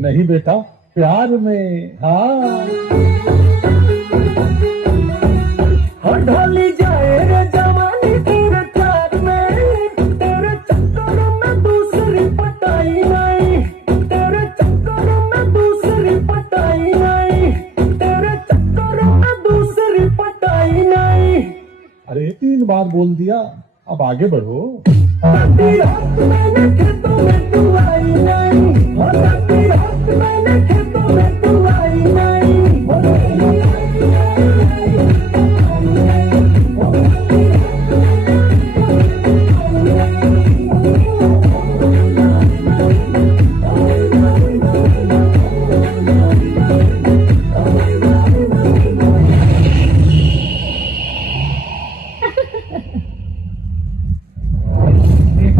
नहीं बेटा, प्यार में। हाँ, ढोली जाए रे जवानी तेरे प्यार में, तेरे चक्करों में दूसरी पटाई नहीं, तेरे चक्करों में दूसरी पटाई नहीं, तेरे चक्करों में दूसरी पटाई नहीं। अरे 3 बार बोल दिया, अब आगे बढ़ो। रात मैंने खेतों में तू आई नहीं, रात मैंने खेतों में तू आई नहीं।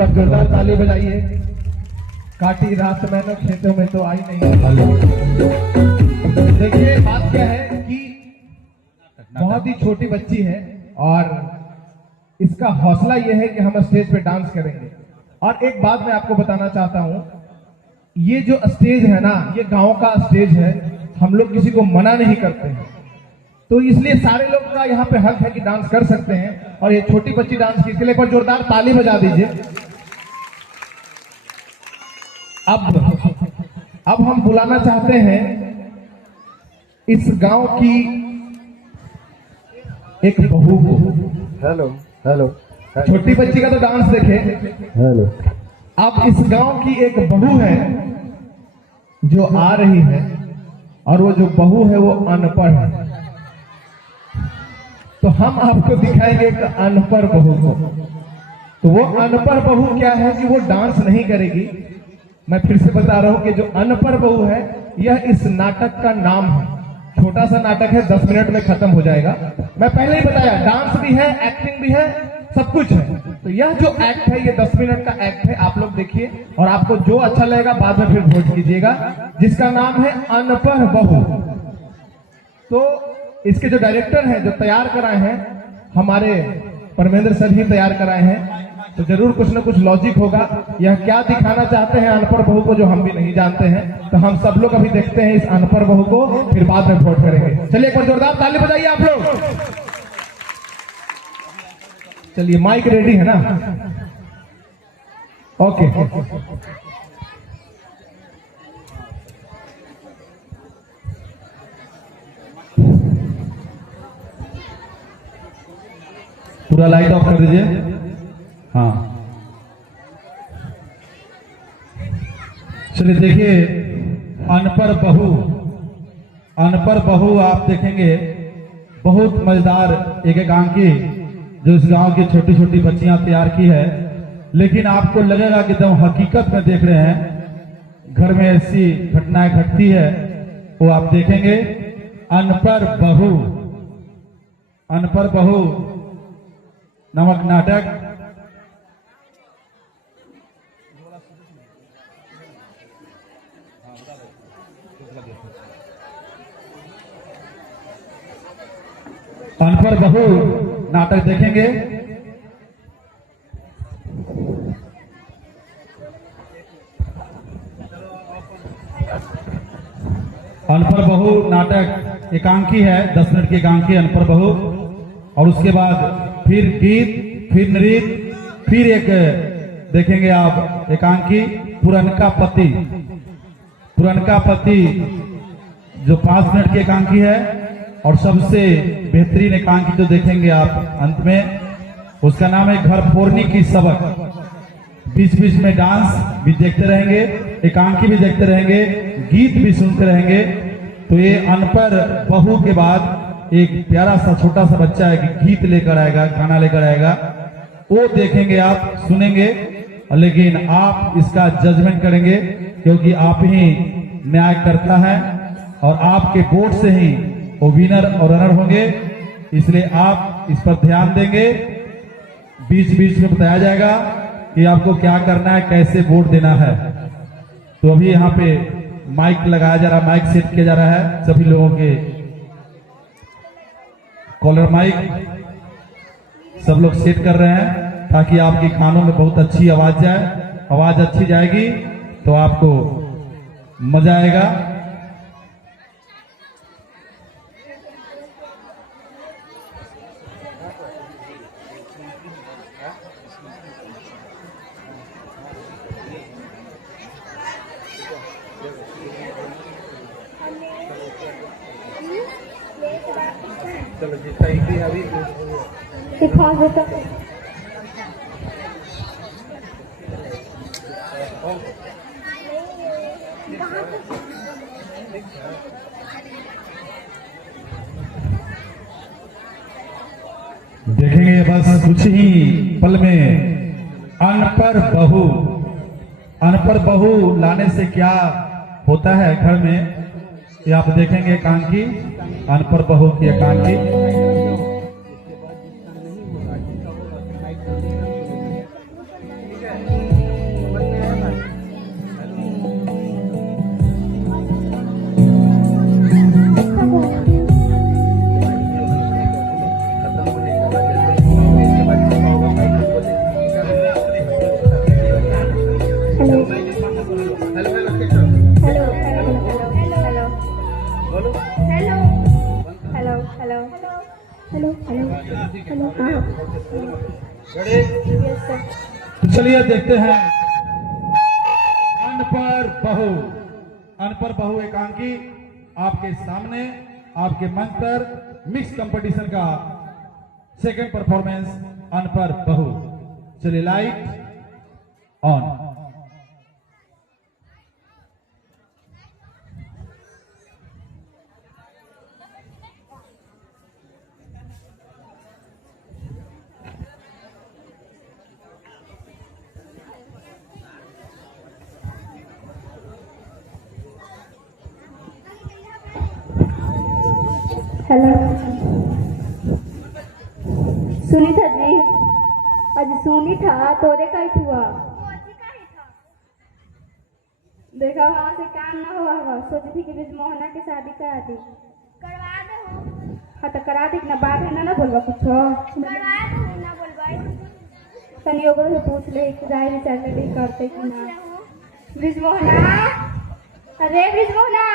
जोरदार ताली बजाइए। काटी रात मैंने खेतों में तो आई नहीं। देखिए बात क्या है कि बहुत ही छोटी बच्ची है और इसका हौसला यह है कि हम स्टेज पे डांस करेंगे। और एक बात मैं आपको बताना चाहता हूं, ये जो स्टेज है ना, ये गांव का स्टेज है, हम लोग किसी को मना नहीं करते हैं, तो इसलिए सारे लोग का यहाँ पे हक है कि डांस कर सकते हैं। और ये छोटी बच्ची डांस की, इसके लिए एक बार जोरदार ताली बजा दीजिए। अब हम बुलाना चाहते हैं इस गांव की एक बहू को। हेलो हेलो, छोटी बच्ची का तो डांस देखे। हेलो। अब इस गांव की एक बहू है जो आ रही है, और वो जो बहू है वो अनपढ़ है, तो हम आपको दिखाएंगे एक अनपढ़ बहू को। तो वो अनपढ़ बहू क्या है कि वो डांस नहीं करेगी। मैं फिर से बता रहा हूं कि जो अनपढ़ बहू है, यह इस नाटक का नाम है। छोटा सा नाटक है, 10 मिनट में खत्म हो जाएगा। मैं पहले ही बताया, डांस भी है, एक्टिंग भी है, सब कुछ है। तो यह जो एक्ट है, ये 10 मिनट का एक्ट है। आप लोग देखिए और आपको जो अच्छा लगेगा बाद में फिर वोट कीजिएगा, जिसका नाम है अनपढ़ बहू। तो इसके जो डायरेक्टर हैं, जो तैयार कराए हैं, हमारे परमेंद्र सर ही तैयार कराए हैं। तो जरूर कुछ ना कुछ लॉजिक होगा। यह क्या दिखाना चाहते हैं अनपढ़ बहू को, जो हम भी नहीं जानते हैं। तो हम सब लोग अभी देखते हैं इस अनपढ़ बहू को, फिर बाद में वोट करेंगे। चलिए एक बार जोरदार ताली बजाइए आप लोग। चलिए माइक रेडी है ना? ओके। पूरा लाइट ऑफ कर दीजिए। हाँ, चलिए देखिए, अनपढ़ बहू आप देखेंगे, बहुत मजेदार एक अंकी जो इस गांव की छोटी छोटी बच्चियां तैयार की है। लेकिन आपको लगेगा कि एकदम हकीकत में देख रहे हैं, घर में ऐसी घटनाएं घटती है, वो आप देखेंगे। अनपढ़ बहू नामक नाटक अनपढ़ बहू नाटक देखेंगे। अनपढ़ बहू नाटक एकांकी है, 10 मिनट की एकांकी अनपढ़ बहू। और उसके बाद फिर गीत, फिर नृत्य, फिर एक देखेंगे आप एकांकी पुरनका पति जो 5 मिनट की एकांकी है। और सबसे बेहतरीन एकांकी जो देखेंगे आप अंत में, उसका नाम है घर फोड़ने की सबक। बीच बीच में डांस भी देखते रहेंगे, एकांकी भी देखते रहेंगे, गीत भी सुनते रहेंगे। तो ये अनपढ़ बहू के बाद एक प्यारा सा छोटा सा बच्चा है कि गीत लेकर आएगा, गाना लेकर आएगा, वो देखेंगे आप, सुनेंगे। लेकिन आप इसका जजमेंट करेंगे, क्योंकि आप ही न्याय करता है और आपके वोट से ही वो विनर और रनर होंगे। इसलिए आप इस पर ध्यान देंगे। बीच बीच में बताया जाएगा कि आपको क्या करना है, कैसे वोट देना है। तो अभी यहाँ पे माइक लगाया जा रहा है, माइक सेट किया जा रहा है सभी लोगों के, कॉलर माइक। सब लोग सेट कर रहे हैं ताकि आपके कानों में बहुत अच्छी आवाज जाए। आवाज अच्छी जाएगी तो आपको मजा आएगा। चलो जितना इजी अभी दिखा देता देखेंगे बस कुछ ही पल में अनपढ़ बहू। अनपढ़ बहू लाने से क्या होता है घर में, ये आप देखेंगे एकांकी, अनपढ़ बहू की एकांकी। तो चलिए देखते हैं अनपढ़ बहू। अनपढ़ बहू एकांकी आपके सामने, आपके मंच पर मिक्स कंपटीशन का सेकंड परफॉर्मेंस अनपढ़ बहू। चलिए light on. Hello Sunita ji, आज सुनी था तोरे का ही हुआ। देखा वहाँ से काम ना हुआ होगा, सोची थी कि बीच मोहना की शादी करा दी। करवा दे हो। हाँ तो करा दी ना, बात है ना बोलवा कुछ करवा दे ना बोलवाई। तनी ओकरे से पूछ ले कि राय विचार ले करते कि ना। ब्रिज मोहना, अरे ब्रिज मोहना,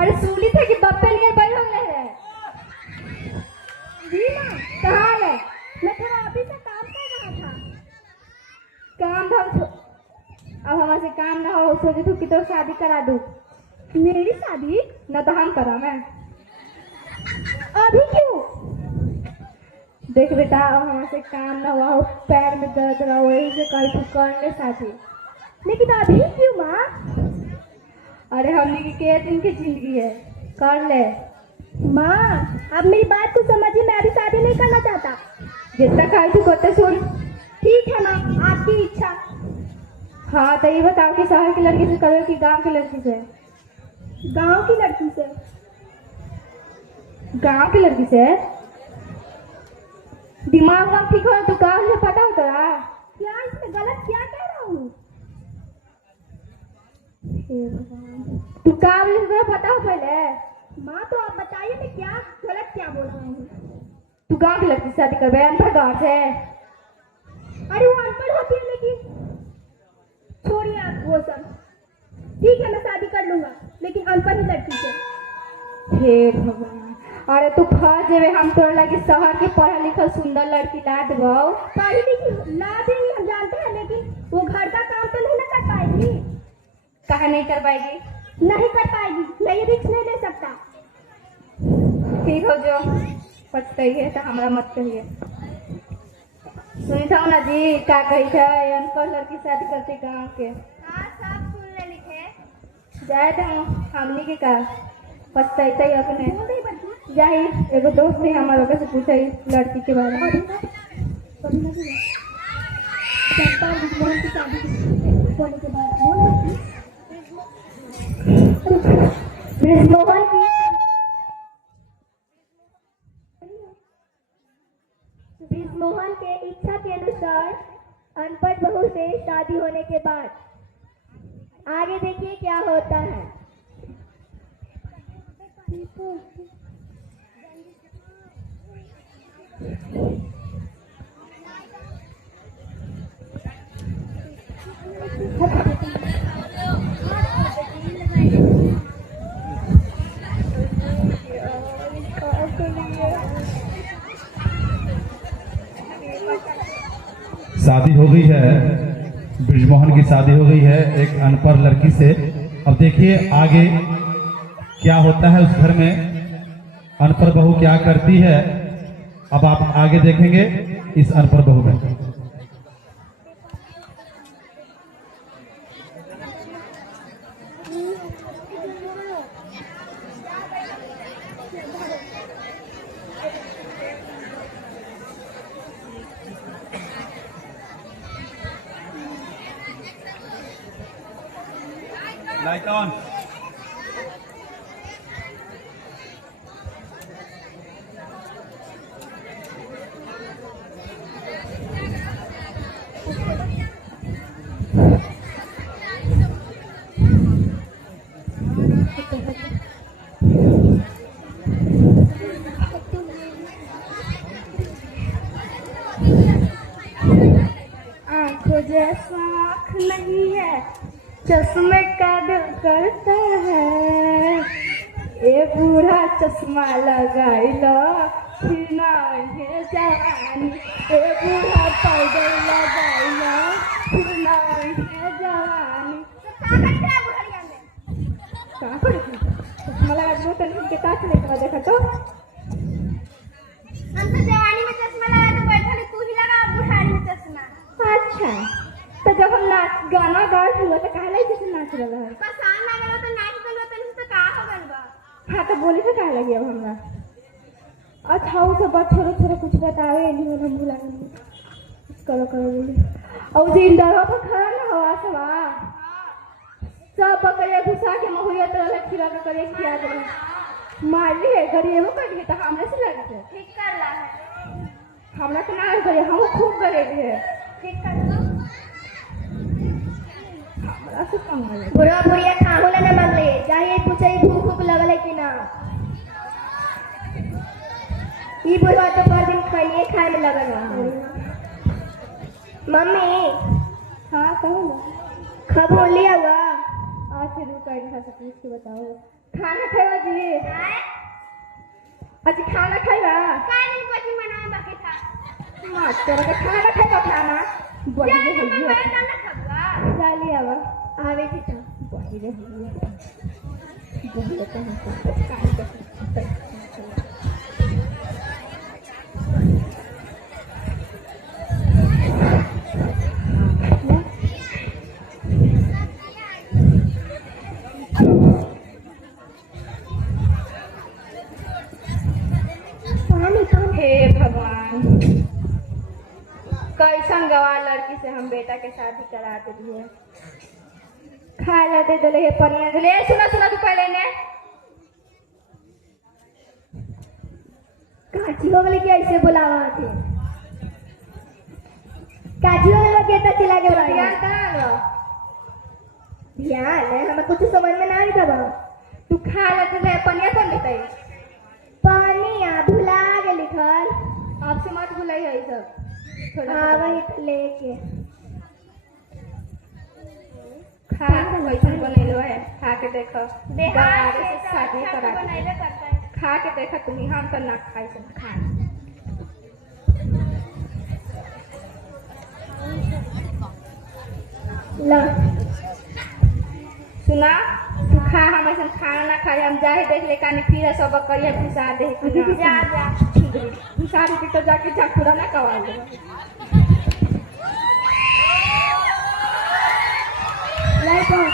अरे सुनी थे कि बप्पे लिए बड़ी हो गए है। जी ना, कहाँ है? मैं थोड़ा अभी से काम कर रहा था। काम था, अब हमारे से काम ना हो, सोची तू कि तो शादी करा दूं। मेरी शादी ना तो हम करा मैं। अभी क्यों? देख बेटा, अब हमारे से काम ना हुआ हो, पैर में दर्द रहा, वही से कल तू कर ले शादी। लेकिन अभी क्यों माँ? अरे हमने की के दिन की जिंदगी है, कर ले। माँ अब मेरी बात को समझिए, मैं अभी शादी नहीं करना चाहता। जितना खाई तू करते सुन। ठीक है माँ, आपकी इच्छा। हाँ तो ये बताओ कि शहर की लड़की से करो कि गांव की लड़की से? गांव की लड़की से। गांव की लड़की से? दिमाग वाग ठीक हो तो गांव से पता हो तोरा? क्या इसमें गलत क्या कह रहा हूँ? तू काम में पता हो पहले? माँ तो आप बताइए मैं क्या गलत क्या बोल रहा हूँ? तू गाँव की लड़की से शादी कर बे, अनपढ़ गाँव से। अरे वो अनपढ़ होती है, लेकिन छोड़िए आप वो सब। ठीक है मैं शादी कर लूंगा, लेकिन अनपढ़ ही लड़की से। हे भगवान, अरे तू फंस जेबे, हम तोरा लगे शहर के पढ़ा लिखा सुंदर लड़की ला देबो। पढ़ी लिखी ला देंगे हम जानते हैं, लेकिन वो घर का काम तो नहीं ना कर पाएगी। कहा नहीं कर पाएगी? नहीं कर पाएगी, मैं ये रिस्क नहीं ले सकता। ठीक हो जो पछताई है तो हमारा मत कहिए। सुनी था ना जी क्या कही था, अनपढ़ लड़की शादी करते गाँव के। हाँ सब सुन ले लिखे। जाए तो हमनी के का पछताई ही अपने जाए। एगो दोस्त भी हमारे लोग से पूछा लड़की के बारे में। ब्रिजमोहन की ब्रिजमोहन के इच्छा के अनुसार अनपढ़ बहू से शादी होने के बाद आगे देखिए क्या होता है। शादी हो गई है, ब्रिजमोहन की शादी हो गई है एक अनपढ़ लड़की से। अब देखिए आगे क्या होता है उस घर में, अनपढ़ बहू क्या करती है, अब आप आगे देखेंगे इस अनपढ़ बहू में। Light on. आंखों जैसा आँख नहीं है, चश्मे का दिल करता है। ए बूढ़ा चश्मा लगाई लो, फिर नहीं जवानी। ए बूढ़ा पाउडर लगाई लो, फिर नहीं जवानी। कहाँ पर चश्मा लगा दो तो इनके साथ लेकर देखा तो हम तो जवानी में चश्मा लगा के बैठे, तू ही लगा बुढ़ारी में चश्मा। अच्छा, तो जब हम नाच गाना गात हुआ तो कहा लगी जैसे नाच रहा है। पसंद आ गया तो नाच गलो तो का हो गल बा। हाँ तो बोली तो कहा लगी अब हमरा। अच्छा वो सब बात छोड़ो छोड़ो, कुछ बतावे नहीं हम भूला नहीं। करो करो बोली। और दिन डरा पर खड़ा ना हवा सवा सब बकरिया घुसा के महुआ तो अलग खिला के करे खिया दे मार ली है गरीबो कर दिए तो हमरे से लगे थे। ठीक कर ला है, हमरा के ना करे हम खूब करे है। ठीक कर लो। हमरा से कम है। बुढ़ा बुढ़िया खाहू ले ना मांग ले, चाहिए पूछे भूख भूख लगले कि ना। ई बुढ़वा तो पर दिन खाइए खाए में लगल रहा। मम्मी हाँ कहो ना। खबर लिया हुआ आज से रुका इधर से पूछ के बताओ। खाना खाएगा जी? अच्छा खाना खाएगा? काहे दिन कोचिंग बनावे बाकी था। माँ तेरा का खाना खाएगा खाना? बड़ी रे मैं होगी। ना खबवा जा लिया वो। आवे थी तो बड़ी रे होगी। बोल लेते हैं काम करते। हे भगवान, कैसन गवा लड़की से हम बेटा के शादी करा दिए। खाए लेते दिले हे पनिया दिले। सुना सुना तू पहले ने काची हो गले कि ऐसे बुलावा थे। काची हो गले कि इतना चिल्ला के ध्यान बुलाया। करा लो। ध्यान है, हमें कुछ समझ में ना आई था। तू खा लेते थे पनिया कौन देते? पानी आ भुला के लिखल। आपसे मत भूलाई है सब। थोड़ा हाँ वही तो लेके खा कैसन बनेलो है, खा के देखो। बिहार से शादी करा के बनाइबे करता है। खा के देखा तुम्हें, हम तो ना खाई से खा। ला सुना तू खा, हम ऐसा खाना ना खाए। हम जाए देख ले काने फिर सब करिए घुसा दे। जा जा घुसा दे तो जाके चखुरा ना कवा दे। Light on.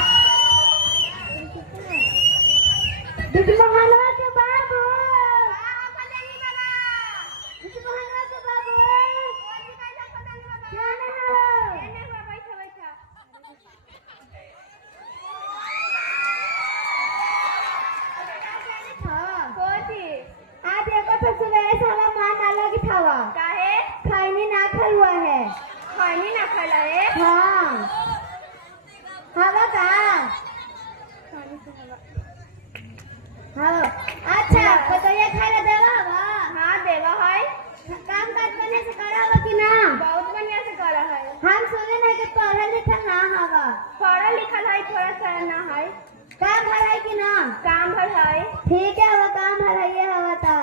दीदी महानवा के बाबू दीदी महानवा के बाबू क्या आज देखो तो सुबह साला मान अलग ही था। काहे खैनी ना खा हुआ है। खैनी ना खा है। हाँ हवा का हाँ अच्छा पतैया खाए ला देवा हवा। हाँ देवा है। काम काज बढ़िया से करा हुआ कि ना? बहुत बढ़िया से करा है। हम सुने ना कि पढ़ल लिखल ना हवा। पढ़ल लिखल है, थोड़ा सा ना है। काम भर है कि ना? काम भर है। ठीक है वो काम भर है ये हवा था।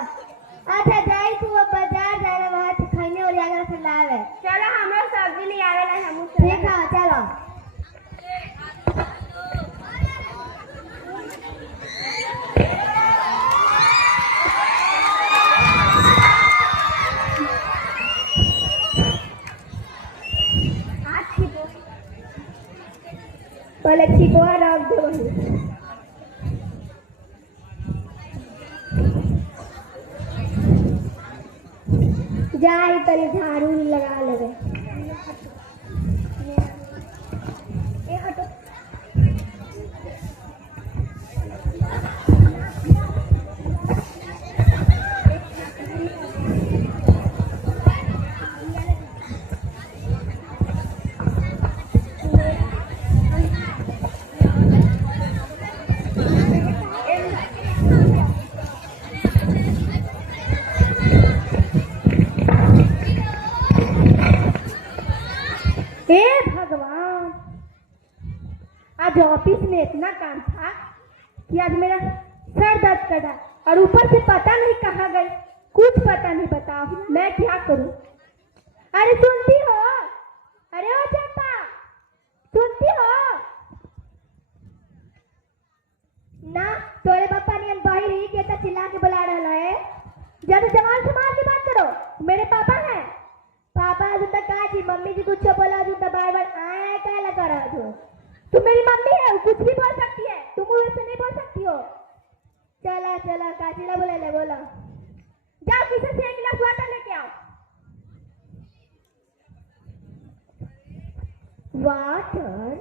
अच्छा जाई तू बाजार जाए वहाँ खैनी और आगे से लावे। चलो हमरा सब्जी ले पहले छिपवा रख दो वही। जाई तनी झाड़ू लगा लेवे। ए हटो। हे भगवान, आज ऑफिस में इतना काम था कि आज मेरा सर दर्द कर रहा और ऊपर से पता नहीं कहाँ गई, कुछ पता नहीं। बताओ मैं क्या करूं? अरे सुनती हो? अरे ओ चंपा, सुनती हो ना? तोरे पापा ने बाहर ही कहता चिल्ला के बुला रहा है। जब जवान समाज की बात करो, मेरे पापा हैं। पापा अजू तक कहा थी, मम्मी जी कुछ बोला अजू तक बार बार आए क्या लगा रहा हो? तुम मेरी मम्मी है, कुछ भी बोल सकती है, तुम वैसे नहीं बोल सकती हो। चला चला काचिला बोले ले बोला, जाओ किचन से 1 गिलास वाटर लेके आओ। वाटर?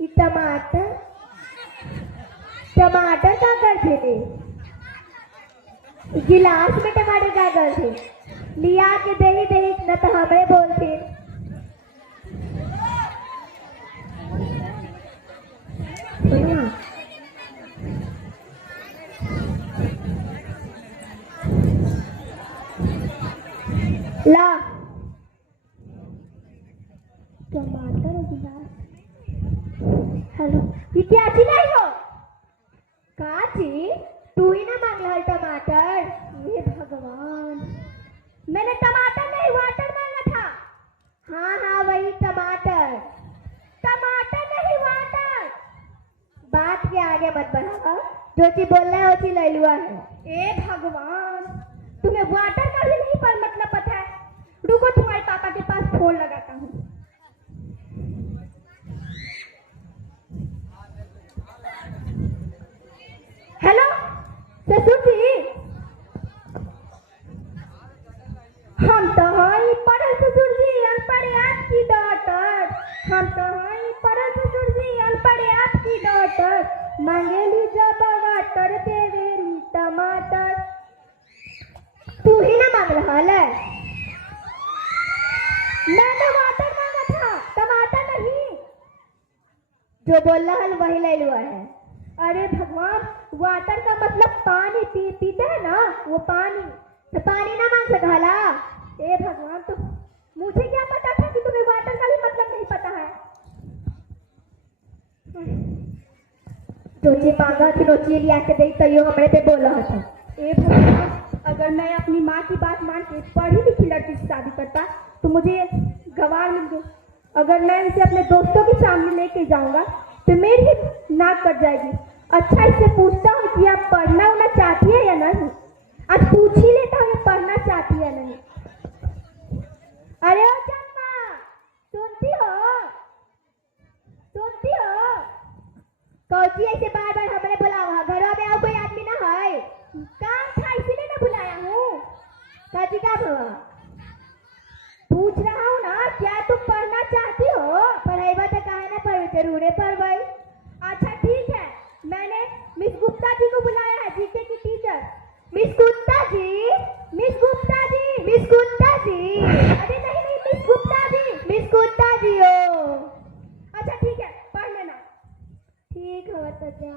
ये टमाटर टमाटर क्या करते थे? गिलास में टमाटर क्या करते? लिया के दही दही न तो हमें बोलते। ला टमाटर गिलास। हेलो, ये क्या चीज आई हो? काची तू ही ना मांग रहा टमाटर? ये भगवान, मैंने टमाटर नहीं वाटर मांगा था। हाँ हाँ वही टमाटर, टमाटर नहीं वाटर। बात के आगे मत बढ़ाओ, जो चीज बोलना है वो चीज ले लुआ है। ए भगवान, तुम्हें वाटर का भी नहीं पर मतलब पता है। रुको तुम्हारे पापा के पास फोन लगाता हूँ। हेलो ससुर जी, हम तो हैं पढ़ल ससुर जी, अनपढ़ आपकी डॉटर। हम तो हैं पढ़ल ससुर जी, अनपढ़ आपकी डॉटर। मांगेली जब वाटर देवेली टमाटर। तू ही ना मांग रहा है? मैंने वाटर मांगा था, टमाटर नहीं। जो बोल रहा है वही ले लुआ है। अरे भगवान, वाटर का मतलब पानी पीते हैं ना, वो पानी। तो पानी ना मांग सका ला? ए भगवान, तो मुझे क्या पता था कि तुम्हें वाटर का भी मतलब नहीं पता है। जो चीज मांगा थी वो चीज लिया के देख तो यो हमरे पे बोल रहा था। ए भगवान, अगर मैं अपनी माँ की बात मान के पढ़ी लिखी लड़की से शादी करता तो मुझे गवार मिल गई। अगर मैं इसे अपने दोस्तों के सामने लेके जाऊंगा तो मेरी नाक कट जाएगी। अच्छा, इससे पूछता हूँ कि आप पढ़ना उड़ना चाहती है या नहीं? आज पूछ ही लेता हूँ पढ़ना चाहती है नहीं। अरे ओ चम्मा, सुनती हो? सुनती हो? कौची ऐसे बार बार हमें बुलावा? घरों में आओ, कोई आदमी ना है। काम था इसीलिए ना बुलाया हूँ। काची का भवा पूछ रहा हूँ ना, क्या तुम पढ़ना चाहती हो? पढ़ाई तो कहा ना पढ़ जरूर पढ़ भाई। अच्छा ठीक है, मैंने मिस गुप्ता जी को बुलाया है, जीके की teacher. Miss Gupta ji, miss Gupta ji, miss Gupta ji. अरे नहीं नहीं, मिस गुप्ता जी, मिस गुप्ता जी हो। अच्छा ठीक है, पढ़ लेना। ठीक हो तो जा।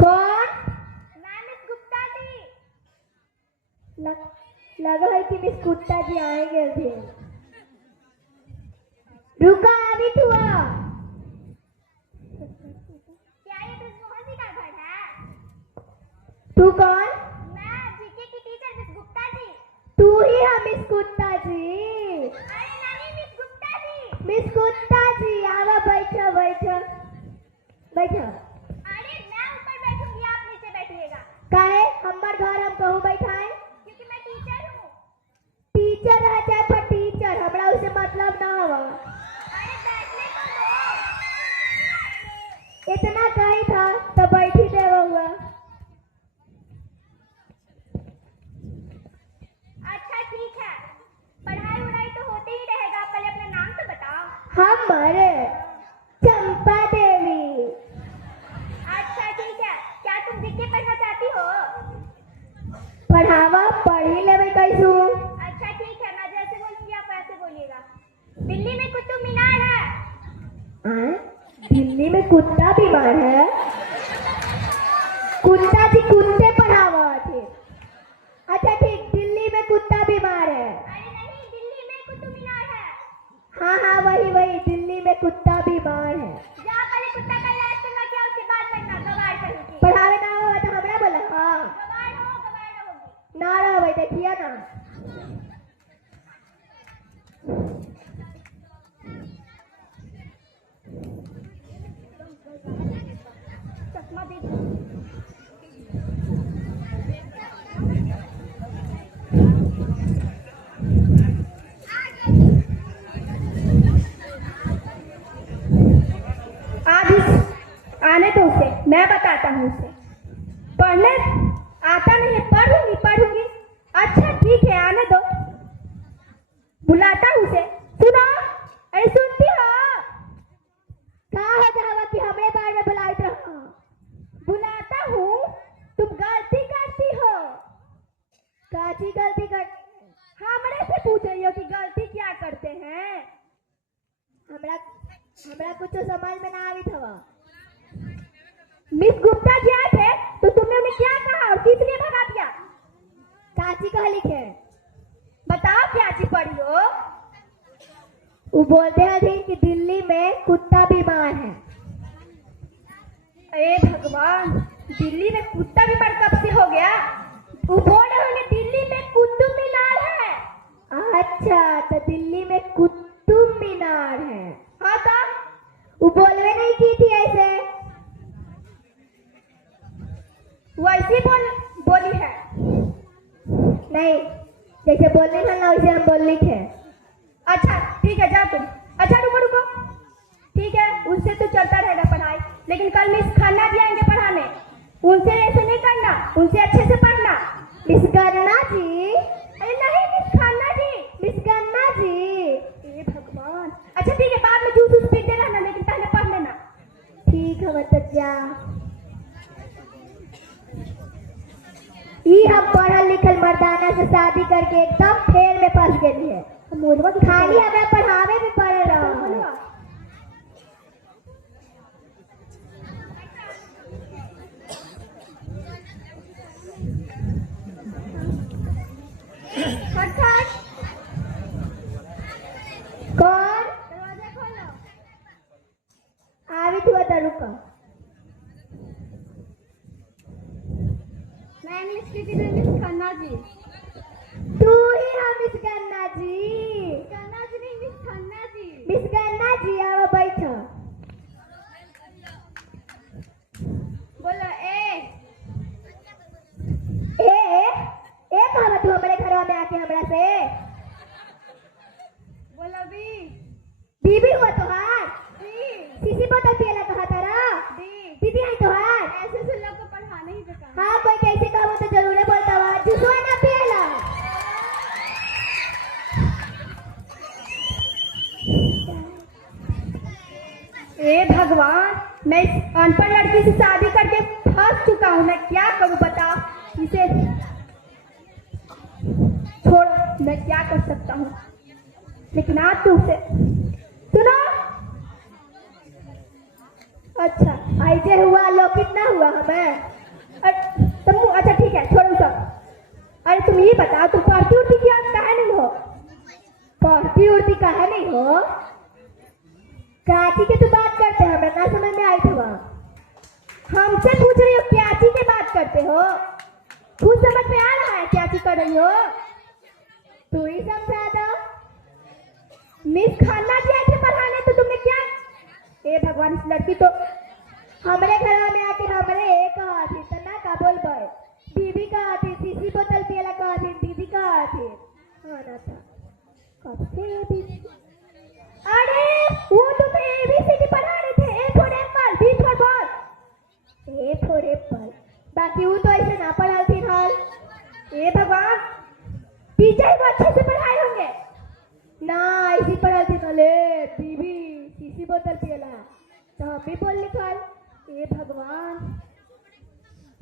कौन? मैं मिस गुप्ता जी। लगा है कि मिस गुप्ता जी आएंगे अभी। रुका, अभी हुआ। क्या ये ब्रिजमोहन जी का घर है? तू कौन? मैं जीके की टीचर मिस गुप्ता जी। तू ही है मिस गुप्ता जी? अरे नहीं मिस कुत्ता जी आओ बैठो बैठो बैठो। अरे मैं ऊपर बैठूंगी, आप नीचे बैठिएगा। काहे हमार घर हम कहूँ बैठाए? क्योंकि मैं टीचर हूँ। टीचर रह चाहे पर टीचर हमरा उसे मतलब ना हवा। अरे बैठने को दो। इतना कही था तो बैठी देवा हुआ। अच्छा ठीक है, पढ़ाई वढ़ाई तो होते ही रहेगा, पहले अपना नाम तो बताओ। हमारे चंपा देवी। अच्छा ठीक है, क्या तुम जीके पढ़ना चाहती हो? पढ़ावा पढ़ी लेवे कैसू। अच्छा ठीक है, मैं जैसे बोलूंगी आप वैसे बोलिएगा। दिल्ली में कुतुब मीनार है। दिल्ली में कुत्ता बीमार है? कुत्ता जी कुत्ते पढ़ावा थे। अच्छा ठीक, दिल्ली में कुत्ता बीमार है। अरे नहीं, दिल्ली में कुतुब मीनार है। हाँ हाँ वही वही, दिल्ली में कुत्ता बीमार है। जा पहले कुत्ता का इलाज करवा के उसके बाद बनना गवार करूंगी। पढ़ावे ना हो तो हमरा बोला हाँ गवार होगी। ना रहो देखिए ना। चश्मा दे दो। आज आने दो उसे, मैं बताता हूँ उसे। पढ़ने आता नहीं है, पढ़ूंगी पढ़ूंगी। अच्छा ठीक है आने दो, बुलाता हूँ उसे। सुनो, अरे सुनती हो? कहा हो जावा कि हमरे बारे में बुलाते रहो। बुलाता हूँ, तुम गलती करती हो। काची गलती कर? हमरे से पूछ रही हो कि गलती क्या करते हैं? हमरा कुछ तो समझ में ना आई था। मिस गुप्ता जी आए थे तो तुमने उन्हें क्या कहा और किस लिए भगा दिया? काची कह लिखे? बताओ क्या ची पढ़ी हो? वो बोलते हैं कि दिल्ली में कुत्ता बीमार है। अरे भगवान, दिल्ली में कुत्ता बीमार कब से हो गया? वो बोल रहे होंगे दिल्ली में कुतुब मीनार है। अच्छा तो दिल्ली में कुतुब मीनार है। हाँ तो वो बोलवे नहीं की थी ऐसे, वैसी बोली है। नहीं, जैसे बोलने था ना वैसे हम बोलने थे। अच्छा ठीक है, जा तुम। अच्छा रुको रुको, ठीक है उससे तो चलता रहेगा पढ़ाई, लेकिन कल मिस खन्ना भी आएंगे पढ़ाने, उनसे ऐसे नहीं करना, उनसे अच्छे से पढ़ना। मिस गन्ना जी? अरे नहीं मिस खन्ना जी, मिस गन्ना जी। हे भगवान। अच्छा ठीक है, बाद में जूस वूस पीते रहना, लेकिन पहले पढ़ लेना। ठीक है मतलब जा। ई हम पढ़ल लिखल मर्दाना से शादी करके एकदम फेर में फंस गई है। खाली हमें पढ़ावे में पड़ रहा है। कौन? दरवाजा खोलो। आवी तू आता रुका। मैं इंग्लिश की थी मिस खन्ना जी। तू ही हम मिस गन्ना जी। खन्ना जी नहीं, मिस खन्ना जी। मिस गन्ना जी आओ बैठो। बोलो ए कहा तू हमारे घर में आके हमरा से? बोलो बी। बीबी हुआ तुहार? डी। सीसी बोतल पियला कहा तारा? डी। दीदी आई तुहार? ऐसे से लोग को पढ़ाने ही बेकार। हाँ कोई कैसे कहो तो जरूर बोलता हुआ जुसवा ना पियला। ए भगवान, मैं इस अनपढ़ लड़की से शादी करके फंस चुका हूँ। मैं क्या करूँ बताओ? इसे छोड़, मैं क्या कर सकता हूँ? लेकिन आज तू उसे सुनो। अच्छा ऐसे हुआ लो, कितना हुआ हमें? तुम अच्छा ठीक है छोड़ो सब। अरे तुम ये बताओ, तुम पढ़ती उड़ती क्या काहे नहीं हो? पढ़ती उड़ती काहे नहीं हो? काची के तू बात करते हो? हमें ना समझ में आई था। हमसे पूछ रही हो क्या चीज की बात करते हो? खुद समझ में आ रहा है क्या चीज कर रही हो? तू ही समझा दो। मिस खन्ना जी आके पढ़ाने तो तुमने क्या? हे भगवान, इस लड़की तो हमारे घर में आके हमारे एक कहा थी तना का बोल भाई बीबी कहा थी सीसी बोतल पियला कहा थी दीदी कहा थी आना था कब से ABC? अरे वो तुम ABCD पढ़ा रहे थे, A for Apple, B for ball, A for Apple, बाकी वो तो ऐसे ना पढ़ा थी हाल। हे भगवान, टीचर को अच्छे से पढ़ाए होंगे ना, ऐसी पढ़ा थी ना ले बीबी सीसी बोतल पियला तो हम भी बोल निकाल। हे भगवान,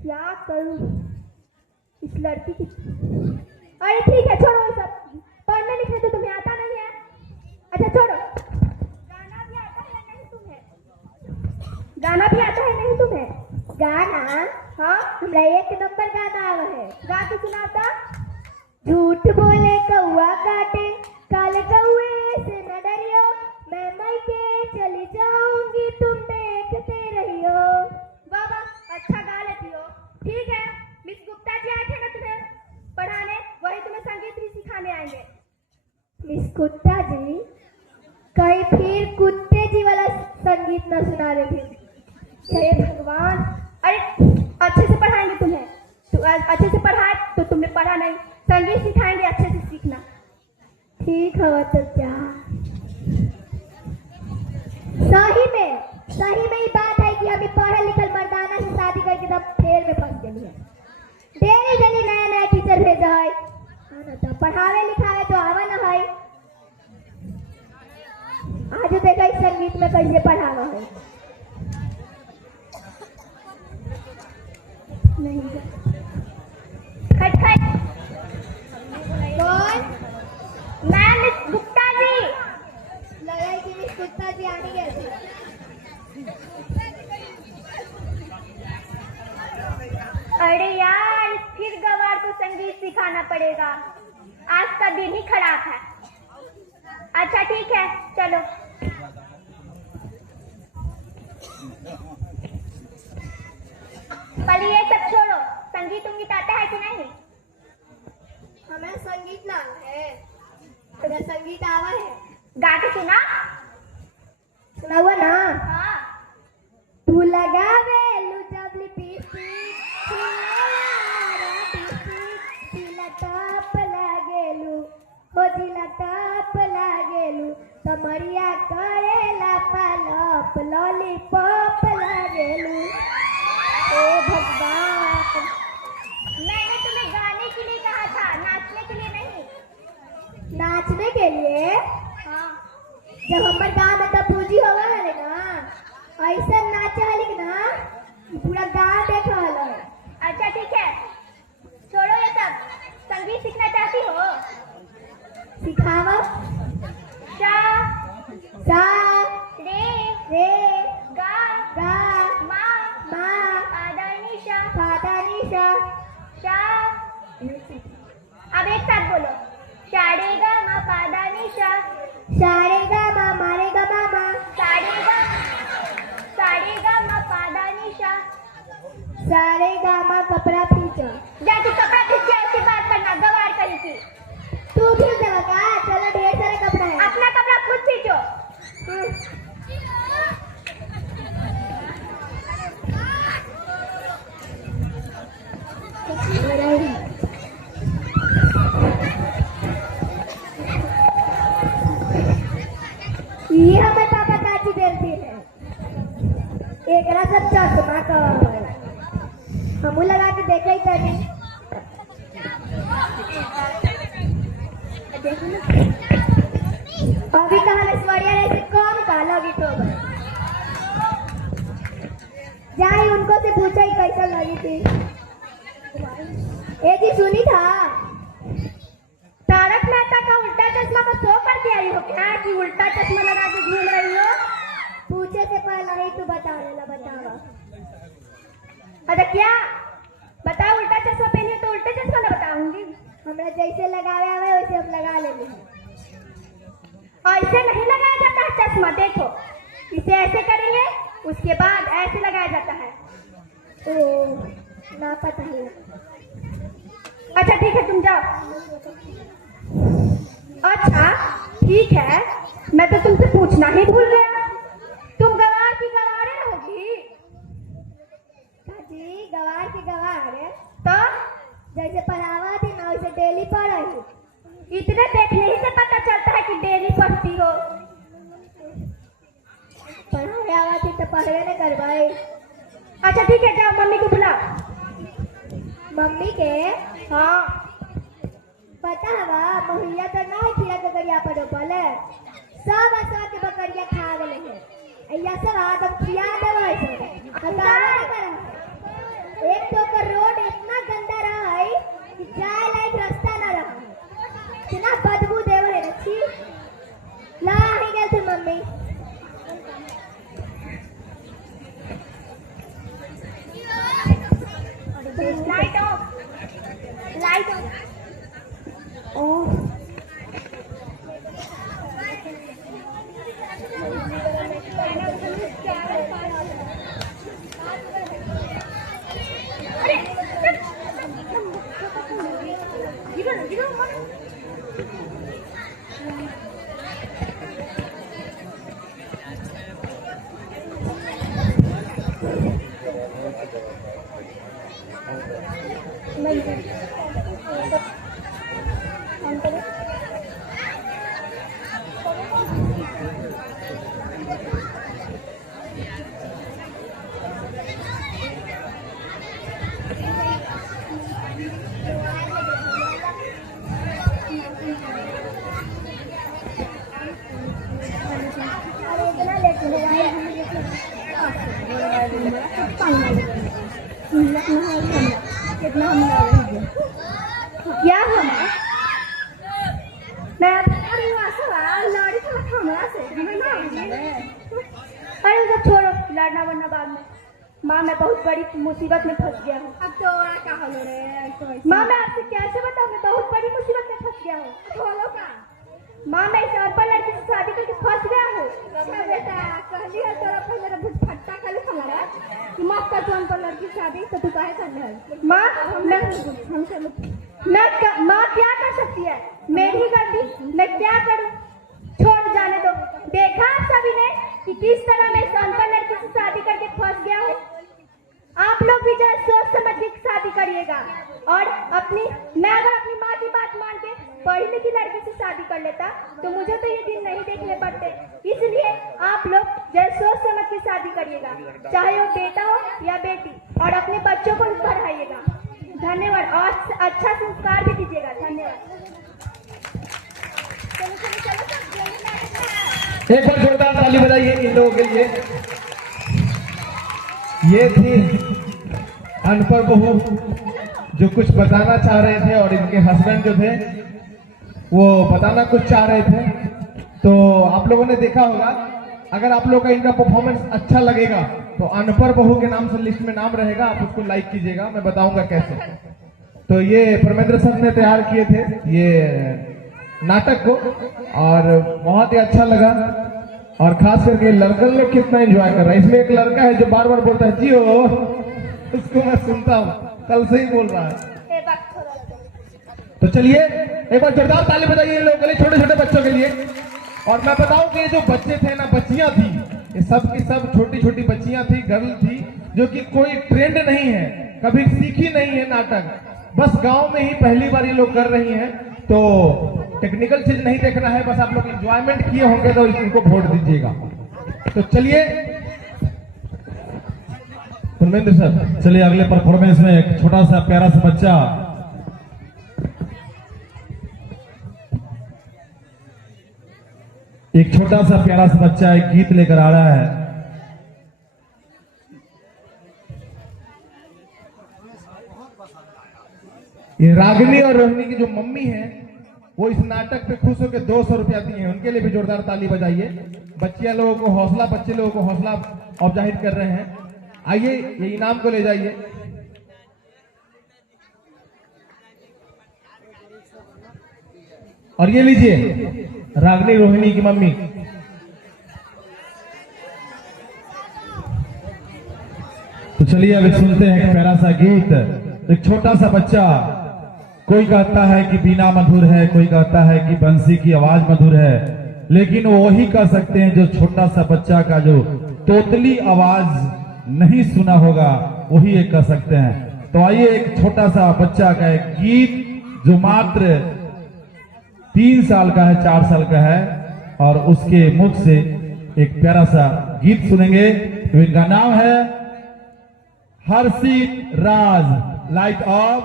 क्या करूं इस लड़की की। अरे ठीक है, छोड़ो सब, पढ़ने लिखने तो तुम्हें आता नहीं है। अच्छा छोड़ो, गाना भी आता है नहीं तुम्हें? गाना भी आता है नहीं तुम्हें? गाना? हाँ, तुम्हारा एक नंबर गाना आवा है, गा के सुनाता। झूठ बोले कौआ काटे, काले कौए से न डरियो, मैं मायके चली जाऊंगी तुम देखते रहियो। वाह वाह, अच्छा गा लेती हो। ठीक है, मिस गुप्ता जी आए थे ना तुम्हें पढ़ाने, वही तुम्हें संगीत भी सिखाने आएंगे। मिस गुप्ता जी कहीं फिर कुत्ते जी वाला संगीत न सुना रहे थे। हे भगवान, अरे अच्छे से पढ़ाएंगे तुम्हें, तो अच्छे से पढ़ाए तो तुमने पढ़ा नहीं, संगीत सिखाएंगे, अच्छे से सीखना। ठीक है तो क्या, सही में ही बात है कि अभी पढ़े लिखल मर्दाना से शादी करके तब फेर में फंस गई है। डेली डेली नया नया टीचर भेजा है तो पढ़ावे लिखावे तो आवा ना है। आज देखा इस संगीत में कैसे पढ़ावा है। नहीं खट खट, कौन? मैं मिस गुप्ता जी। लगा कि मिस गुप्ता जी आने गए। अरे यार, फिर गवार को संगीत सिखाना पड़ेगा, आज का दिन ही खराब है। अच्छा ठीक है, चलो। पहले ये सब छोड़ो, संगीत उंगीत आता है कि नहीं? हमें संगीत ना है, अगर संगीत आवा है गा के सुना, सुना हुआ ना? हाँ। तू लगावे लुजब लिपस्टिक, जिला टॉप लागेलू, हो जिला टॉप लागेलू, कमरिया करेला पालप, लॉलीपॉप लागेलू। ओ भगवान, मैंने तुम्हें गाने के लिए कहा था, नाचने के लिए नहीं। नाचने के लिए? हाँ। जब हमारे गाँव में तब पूजी होगा है ना, ऐसा नाचा है ना पूरा गाँव देखा है। अच्छा ठीक है, छोड़ो ये सब, संगीत सीखना चाहती हो? सिखाओ। सा सा रे रे गा गा मा मा पादा निशा शा। अब एक साथ बोलो, शा रे गा मा पादा निशा, शा रे गा मा मा रे गा मा मा, सा रे गा मा पादा निशा, सा रे गा मा कपड़ा खींचो। जाके कपड़ा खींच के ऐसी बात करना, गवार करी थी। तू भी जाओगा? चलो ढेर सारा कपड़ा है, अपना कपड़ा खुद खींचो। ये हमारे पापा काची देती है, एक सब चश्मा का हमू लगा के देखे ही तभी। अभी तो हमें स्वरिया ऐसे कम का लगी तो जाए उनको से पूछा ही कैसा लगी थी। ए जी सुनी था, तारक मेहता का उल्टा चश्मा को सो करके आई हो क्या कि उल्टा चश्मा लगा के घूम रही हो? पूछे से पहले ही तू बता देना, बतावा। अच्छा क्या बताओ, उल्टा चश्मा पहनी हो तो उल्टा चश्मा ना बताऊंगी। हमरा जैसे लगावे आवे वैसे हम लगा लेंगे। ऐसे नहीं लगाया जाता है चश्मा, देखो इसे ऐसे करेंगे, उसके बाद ऐसे लगाया जाता है। ओ ना पता है। अच्छा ठीक है, तुम जाओ। अच्छा ठीक है, मैं तो तुमसे पूछना ही भूल गया, तुम गवार की गवारे रहोगी? जी गवार की गवार है, तो जैसे पढ़ावा थी ना वैसे डेली पढ़ रही। इतने देखने ही से पता चलता है कि डेली पढ़ती हो। पढ़ावे आवा थी तो पढ़वे न करवाई। अच्छा ठीक है, जाओ मम्मी को बुला। मम्मी के हाँ पता हवा मोहिया तो ना खीरा ककड़िया पर बोले सब असवा के बकरिया खा गए हैं। ऐसा सब आदम खिया देवे एक तो का रोड इतना गंदा रहा है कि जाए लायक रास्ता ना रहा, इतना बदबू देवे है छी। ला ही गए थे mummy. Light off, light off. Oh कितना हम क्या हुआ? मैं अरे लड़ी तो हमरा से अरे सब छोड़ो, लड़ना वरना बाद में। माँ मैं बहुत बड़ी मुसीबत में फंस गया हूँ। अब तो क्या होलो रे? माँ मैं आपसे कैसे बताऊँ, मैं बहुत बड़ी मुसीबत में फंस गया हूँ। बोलो का माँ मैं इस अनपढ़ लड़की से शादी करके फंस गया हूँ। अच्छा बेटा कहली है तोरा पर मेरा फट्टा खाली खला कि मत कर तू अनपढ़ लड़की शादी, तो तू काहे कर ले? माँ हमसे माँ क्या कर सकती है, मेरी ही गलती, मैं क्या करूँ? छोड़ जाने दो। देखा आप सभी ने कि किस तरह मैं इस अनपढ़ लड़की से शादी करके फंस गया हूँ। आप लोग भी जरा सोच समझ के शादी करिएगा। और मैं अगर अपनी माँ की बात मान के पढ़ी लिखी लड़की से शादी कर लेता तो मुझे तो ये दिन नहीं देखने पड़ते। इसलिए आप लोग जरा सोच समझ के शादी करिएगा, चाहे वो बेटा हो या बेटी, और अपने बच्चों को भी पढ़ाइएगा। धन्यवाद, और अच्छा संस्कार भी दीजिएगा। धन्यवाद। एक बार जोरदार ताली बजाइए इन लोगों के लिए। ये थी अनपढ़ बहू जो कुछ बताना चाह रहे थे, और इनके हस्बैंड जो थे वो बताना कुछ चाह रहे थे। तो आप लोगों ने देखा होगा, अगर आप लोगों का इनका परफॉर्मेंस अच्छा लगेगा तो अनपढ़ बहू के नाम से लिस्ट में नाम रहेगा, आप उसको लाइक कीजिएगा, मैं बताऊंगा कैसे। तो ये परमेंद्र सर ने तैयार किए थे ये नाटक को, और बहुत ही अच्छा लगा। और खास करके लड़के लोग कितना एंजॉय कर रहे हैं। इसमें एक लड़का है जो बार बार बोलता है जियो, उसको मैं सुनता हूँ, कल से ही बोल रहा है। तो चलिए एक बार जोरदार ताली बजाइए इन लोगों के लिए, छोटे छोटे बच्चों के लिए। और मैं बताऊं कि ये जो बच्चे थे ना, बच्चियां थी, ये सब की सब छोटी छोटी बच्चियां थी, गर्ल थी, जो कि कोई ट्रेंड नहीं है, कभी सीखी नहीं है नाटक, बस गांव में ही पहली बार ये लोग कर रही हैं। तो टेक्निकल चीज नहीं देखना है, बस आप लोग एंजॉयमेंट किए होंगे तो इनको वोट दीजिएगा। तो चलिए धर्मेंद्र सर, चलिए अगले परफॉर्मेंस में एक छोटा सा प्यारा सा बच्चा, एक छोटा सा प्यारा सा बच्चा एक गीत लेकर आ रहा है। ये रागिनी और रोहिणी की जो मम्मी है वो इस नाटक पे खुश होकर 200 रुपया दिए हैं, उनके लिए भी जोरदार ताली बजाइए। बच्चियां लोगों को हौसला, बच्चे लोगों को हौसला अफजाहिर कर रहे हैं। आइए ये इनाम को ले जाइए। और ये लीजिए रागिनी रोहिणी की मम्मी। तो चलिए अभी सुनते हैं एक प्यारा सा गीत। एक छोटा सा बच्चा, कोई कहता है कि बीना मधुर है, कोई कहता है कि बंसी की आवाज मधुर है, लेकिन वो वही कर सकते हैं जो छोटा सा बच्चा का जो तोतली आवाज नहीं सुना होगा, वही ये कर सकते हैं। तो आइए एक छोटा सा बच्चा का एक गीत जो मात्र 3 साल का है, 4 साल का है, और उसके मुख से एक प्यारा सा गीत सुनेंगे। तो इनका नाम है हर्षित राज। Light of.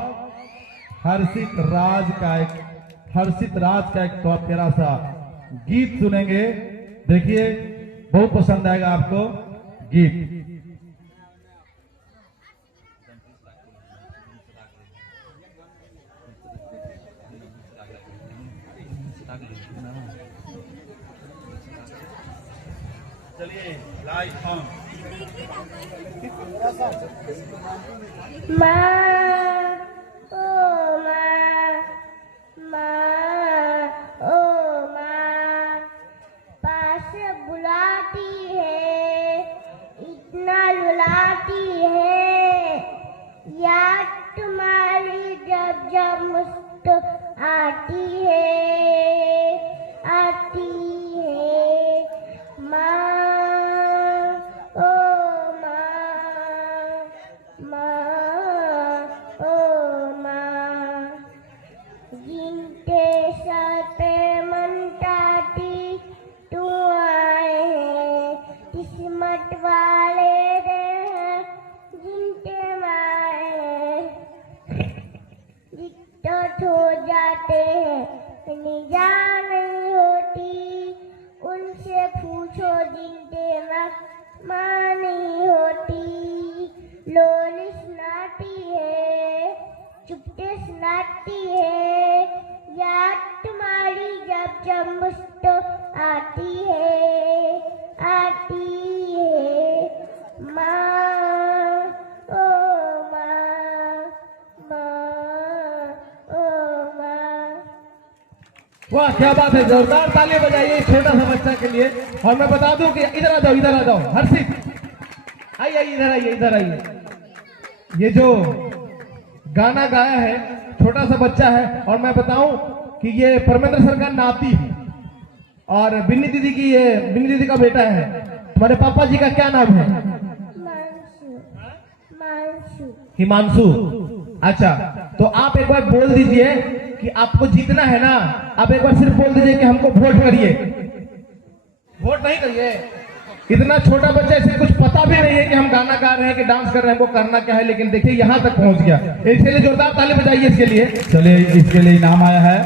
हर्षित राज का एक तो प्यारा सा गीत सुनेंगे। देखिए बहुत पसंद आएगा आपको गीत। चलिए लाइट ऑन। माँ ओ माँ पास बुलाती है, इतना रुलाती है, याद तुम्हारी जब जब मुझको आती है माँ निजान नहीं होती, उनसे पूछो जिनके माँ नहीं होती। लोली सुनाती है, चुपके सुनाती है, याद तुम्हारी जब जब मुझको आती है माँ ओ माँ वाह क्या बात है, जोरदार ताली बजाइए इस छोटा सा बच्चा के लिए। और मैं बता दूं कि इधर आ जाओ हर्षित, आइए इधर आइए। ये जो गाना गाया है छोटा सा बच्चा है, और मैं बताऊं कि ये परमेंद्र सर का नाती है और बिन्नी दीदी का बेटा है। तुम्हारे पापा जी का क्या नाम है? हिमांशु। अच्छा, तो आप एक बार बोल दीजिए कि आपको जीतना है ना। आप एक बार सिर्फ बोल दीजिए कि हमको वोट करिए। वोट नहीं करिए। इतना छोटा बच्चा, इसे कुछ पता भी नहीं है कि हम गाना गा रहे हैं कि डांस कर रहे हैं, हमको करना क्या है, लेकिन देखिए यहाँ तक पहुंच गया। इसके लिए जोरदार ताली बजाइए इसके लिए। चलिए इसके लिए इनाम आया है,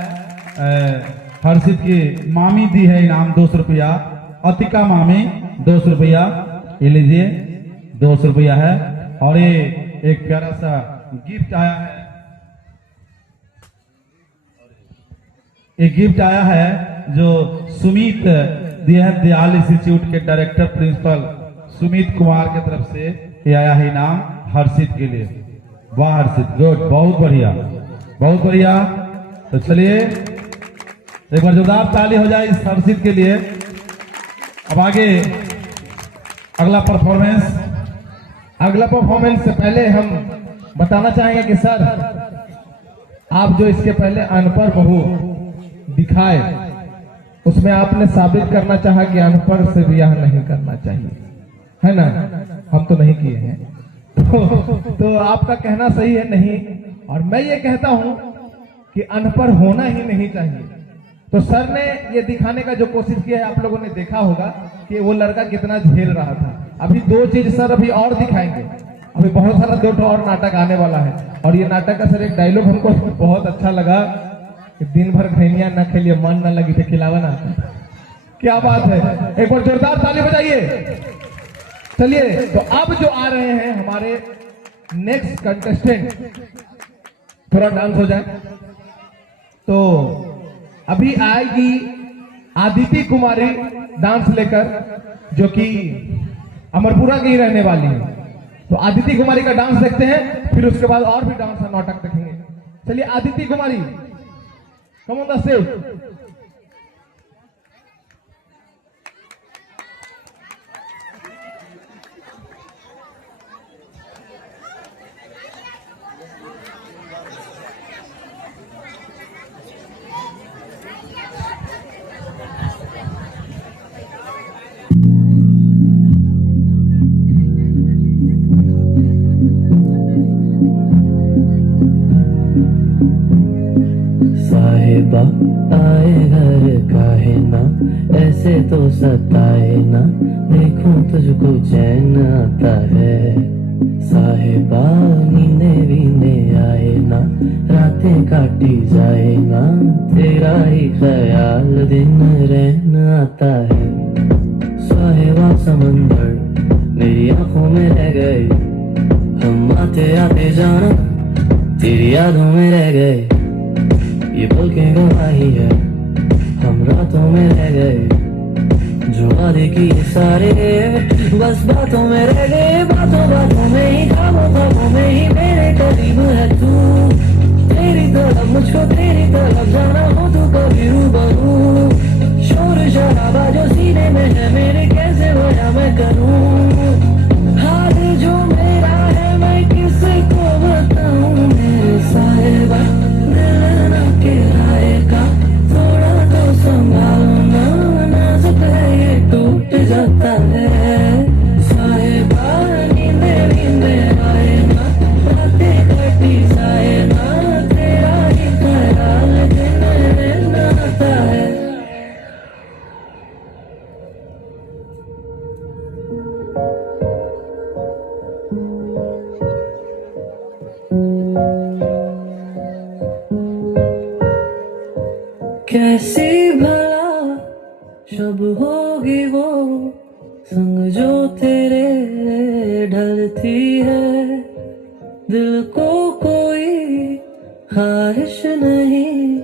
हर्षित की मामी दी है इनाम 200 रुपया। अतिका मामी 200 रुपया, ये लीजिए 200 रुपया है। और ये एक प्यारा सा गिफ्ट आया है, एक गिफ्ट आया है जो सुमित दीनदयाल इंस्टीट्यूट के डायरेक्टर प्रिंसिपल सुमित कुमार की तरफ से ये आया है इनाम हर्षित के लिए। वाह हर्षित, गुड, बहुत बढ़िया। तो चलिए एक बार जोरदार ताली हो जाए इस हर्षित के लिए। अब आगे अगला परफॉर्मेंस से पहले हम बताना चाहेंगे कि सर, आप जो इसके पहले अनपढ़ बहू दिखाए, उसमें आपने साबित करना चाहा कि अनपढ़ से ब्याह नहीं करना चाहिए, है ना? हम तो नहीं किए हैं। तो आपका कहना सही है नहीं, और मैं ये कहता हूं कि अनपढ़ होना ही नहीं चाहिए। तो सर ने ये दिखाने का जो कोशिश किया है, आप लोगों ने देखा होगा कि वो लड़का कितना झेल रहा था। अभी 2 चीज सर अभी और दिखाएंगे। अभी बहुत सारा 2 और नाटक आने वाला है, और ये नाटक का सर एक डायलॉग हमको बहुत अच्छा लगा कि दिन भर खैनिया न खेलिए, मन न लगी तो खिलावा ना। क्या बात है, एक बार जोरदार ताली बजाइए। चलिए, तो अब जो आ रहे हैं हमारे नेक्स्ट कंटेस्टेंट, थोड़ा डांस हो जाए। तो अभी आएगी आदिति कुमारी डांस लेकर, जो कि अमरपुरा की ही रहने वाली है। तो आदिति कुमारी का डांस देखते हैं, फिर उसके बाद और भी डांस नाटक देखेंगे। चलिए आदिति कुमारी, कम ऑन द स्टेज। साहिबा आए घर काहे ना, ऐसे तो सताए ना, देखूं तुझको चैन आता है। साहिबा नींदे वींदे आए ना, रातें काटी जाए ना, तेरा ही ख्याल दिन रहन आता है। साहिबा समंदर मेरी आंखों में रह गए, हम आते आते जाना तेरी यादों में रह गए। ये पल के गवाही है, हम रातों में रह गए, जो वादे किए सारे बस बातों में रह गए। बातों बातों में ही, ख्वाबों ख्वाबों में ही मेरे करीब है तू। तेरी तरफ मुझको तेरी तरफ जाना हो तो कभी रूबरू। शोर शराबा जो सीने में है मेरे, कैसे बया मैं करूं। हाल जो मेरा है मैं किसको बताऊं। मेरे साहिबा दिल ना किराएगा, थोड़ा तो संभालो ना, नाजुक है ये टूट जाता है। साहिबा नींदे नींदे आए ना, रातें कटी जाए ना, तेरा ही ख्याल दिन रहन आता है। कैसी भला शब होगी वो संग जो तेरे ढलती है। दिल को कोई ख्वाहिश नहीं,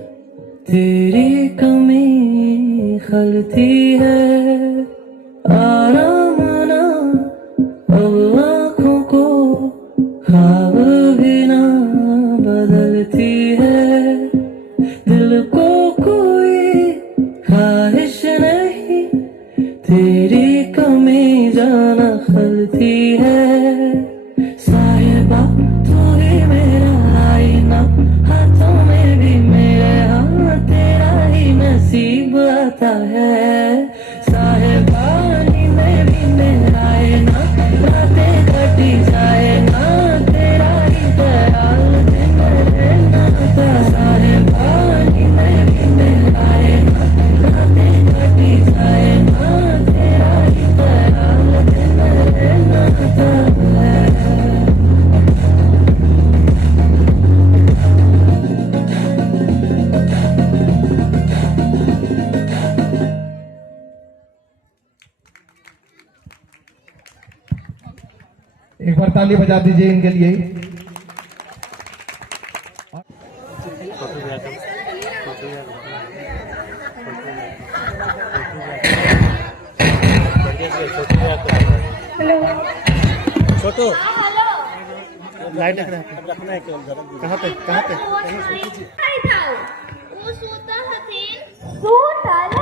तेरी कमी खलती है। आराम ना अब आँखों को, ख्वाब भी ना बदलती है। दिल को कोई ख्वाहिश नहीं, तेरी कमी जाना खलती है। साहिबा तू ही मेरा आईना, हाथों में भी मेरे हाँ तेरा ही नसीब आता है। साहिबा नींदे नींदे आए ना, रातें कटी जाए ना, तेरा ही ख्याल दिन रहन आता है। साहिबा नींदे नींदे आए ना, रातें कटी जाए ना, तेरा ही ख्याल दिन रहन आता है। एक बार ताली बजा दीजिए इनके लिए। छोटू हेलो लाइट रखना है केवल जरा। कहाँ पे आई था वो सूता हथिन सूतल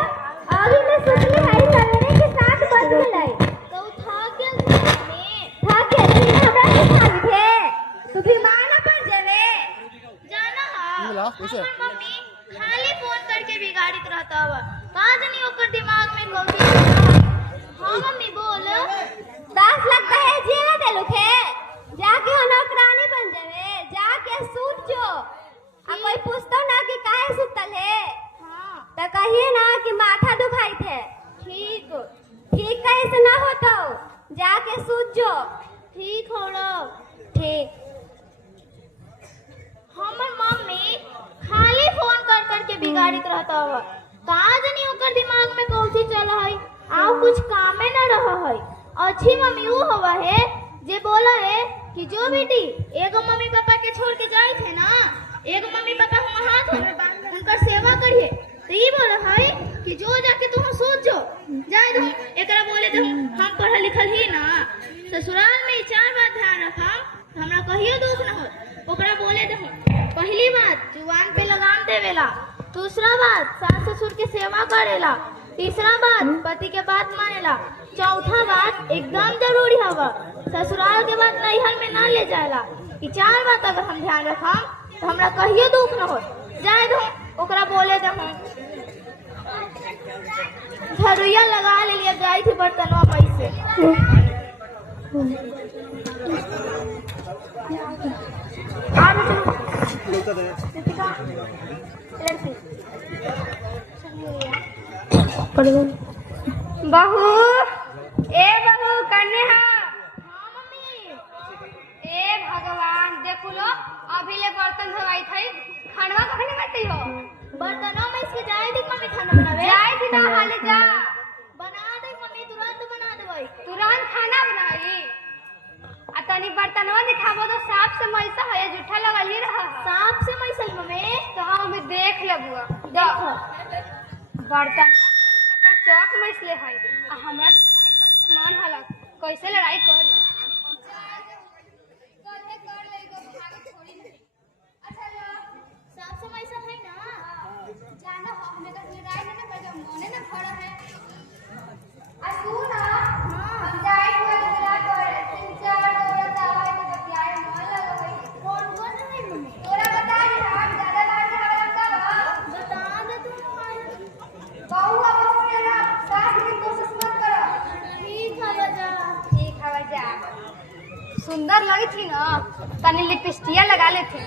अभी मैं सोचली हरी सवेरे के 7 बज गई तो था के तुम हमरा के खाली थे तू बीमार ना पड़ जावे जाना हा हमर मम्मी खाली फोन करके बिगाड़ित रहता हुआ कहां जानी ओकर दिमाग में कौन। हां मम्मी बोल 10 लाख कहे जेला देलु खे जाके हो नौकरानी बन जावे जाके सूत जो आ कोई पूछतो ना कि काहे सुतल है हां तो कहिए ना कि माथा दुखाई थे। ठीक ठीक कहे से ना होतो जाके सूत जो। ठीक होड़ो ठीक। हमर मम्मी खाली फोन कर करके बिगाड़ित रहता हुआ कहां जानी ओकर दिमाग में कौन सी चल है आओ कुछ कामे ना रहा है। अच्छी मम्मी वो हवा है जे बोला है कि जो बेटी एगो मम्मी पापा के छोड़ के जाए थे ना एगो मम्मी पापा हम हाथ उनका सेवा करिए तो ये बोला है कि जो जाके तुम सोच जो जाए तुम एकरा बोले तो हम पढ़ा लिखल ही ना ससुराल में 4 बात ध्यान रखा हमरा कहियो दुख ना हो। ओकरा बोले तो पहली बात जुबान पे लगाम देवेला, दूसरा बात सास ससुर के सेवा करेला, तीसरा बात पति के बात मानेला, चौथा बात एकदम जरूरी हवा ससुराल के बाद नैहर में ना ले जाएला। ये 4 बात अगर हम ध्यान रखा तो हमरा कहियो दुख न हो। जाए दो ओकरा बोले दे हम झरुया लगा ले लिया गई थी बर्तनवा मई से। बहू ए बहू करने है। हाँ मम्मी। ए भगवान देखो लो अभी ले बर्तन धोवाई थी खाना कखनी करती हो बर्तनों में इसके जाए थी मम्मी खाना बनावे जाए थी ना हाले जा बना दे मम्मी तुरंत बना देबई तुरंत खाना बनाई आ तनी बर्तनवा दिखाबो तो साफ से मैसा है जूठा लगल ही रहा साफ से मैसा मम्मी तो हम भी देख लेबुआ देखो बर्तन चौक में इसलिए है हमरा तो लड़ाई करे के मन हलक कैसे लड़ाई करी कर लेगो भाग छोड़ी नहीं अच्छा लो साफ समय सब है ना जानो हमें का लड़ाई ना कर जो मने ना खड़ा है आ तू ना हम जाए हुए लड़ा करे 3-4 औरत आवे तो बतियाए मन लगा भाई कौन कौन नहीं मम्मी तोरा बता दे हम ज्यादा बात ना बता दे तू बहुआ सुंदर लगी थी ना तनी लिपस्टिक लगा ले थे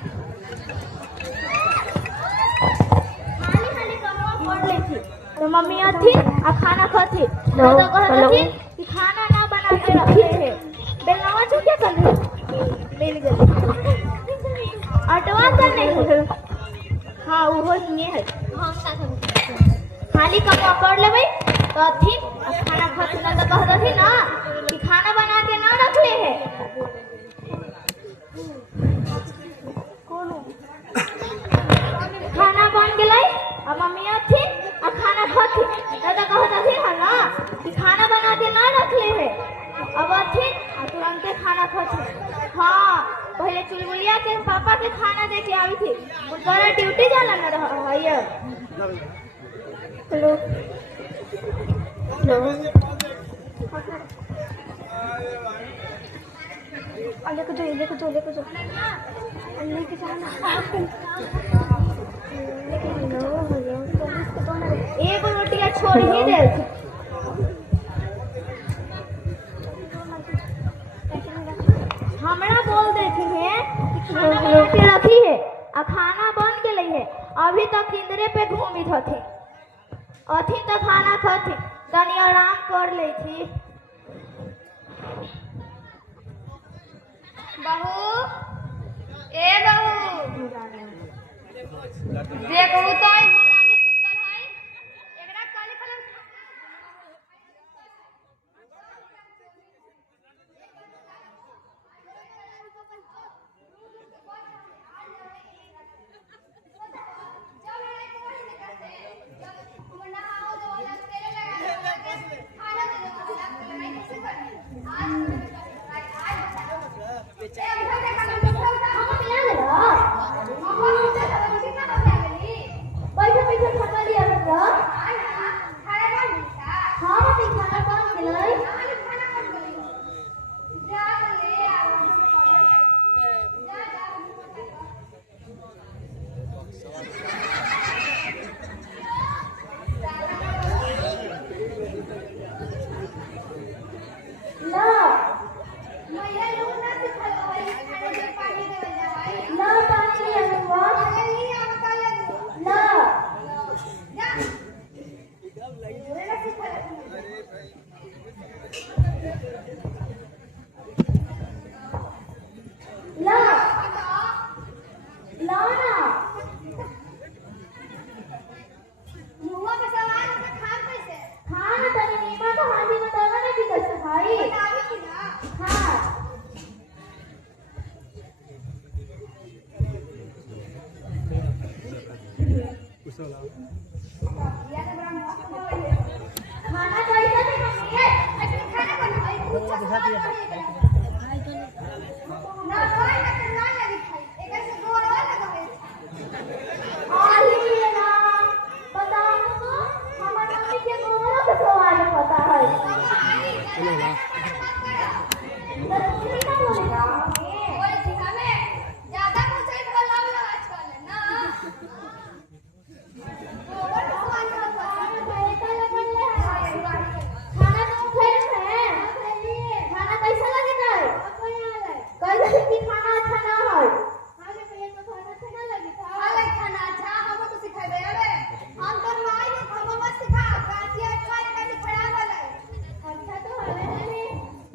हाली हाली कमवा पड़ ले थी तो मम्मी आती आ खाना खाती तो कहती कि खाना ना बना के रखे है बेलवा जो क्या कर रही ले गई अटवा कर नहीं हां वो ये है हां खाली कमवा पड़ ले भाई तो थी खाना खाती ना तो कहता थी ना कि खाना बना के ना रख ले है खाना बन गई अब मम्मी थी और खाना खाती दादा कहता थी ना कि खाना बना के ना रख ले है अब थी तुरंत खाना खाती हाँ पहले चुलबुलिया के पापा के खाना दे के आई थी उनका ड्यूटी जाना ना रहा है हेलो लेके जाना एक रोटियां छोड़ ही दे हमरा बोल देती है कि खाना बना के रखी है और खाना बन गई है अभी तक इंद्रे पे घूमित होती अथी तो खाना खाती तनी आराम कर ले थी बहू ए बहू देखो तो रानी सुतल है एकरा काली फलन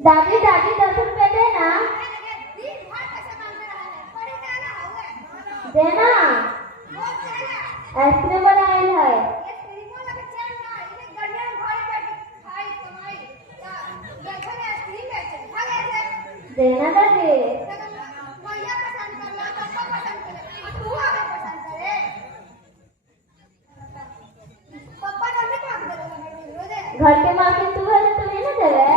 दादी दादी 10 रुपए देना। देना आइसक्रीम बनाए है। देना दादी। घर के मालकिन तू है तो तू ही ना देवे।